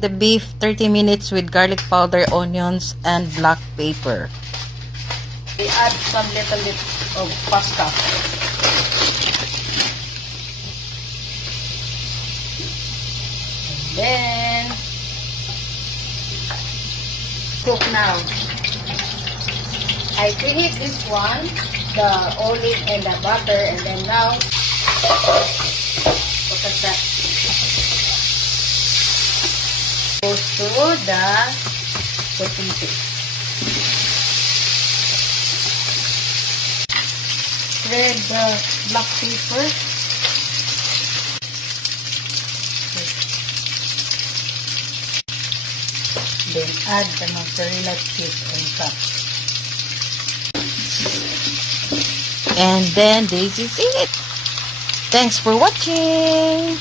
The beef 30 minutes with garlic powder, onions, and black pepper. We add some little bit of pasta. And then cook now. I preheat this one, the olive and the butter, and then now look at that. Goes to the potato. Spread the black pepper. Then add the mozzarella cheese on top. And then this is it. Thanks for watching.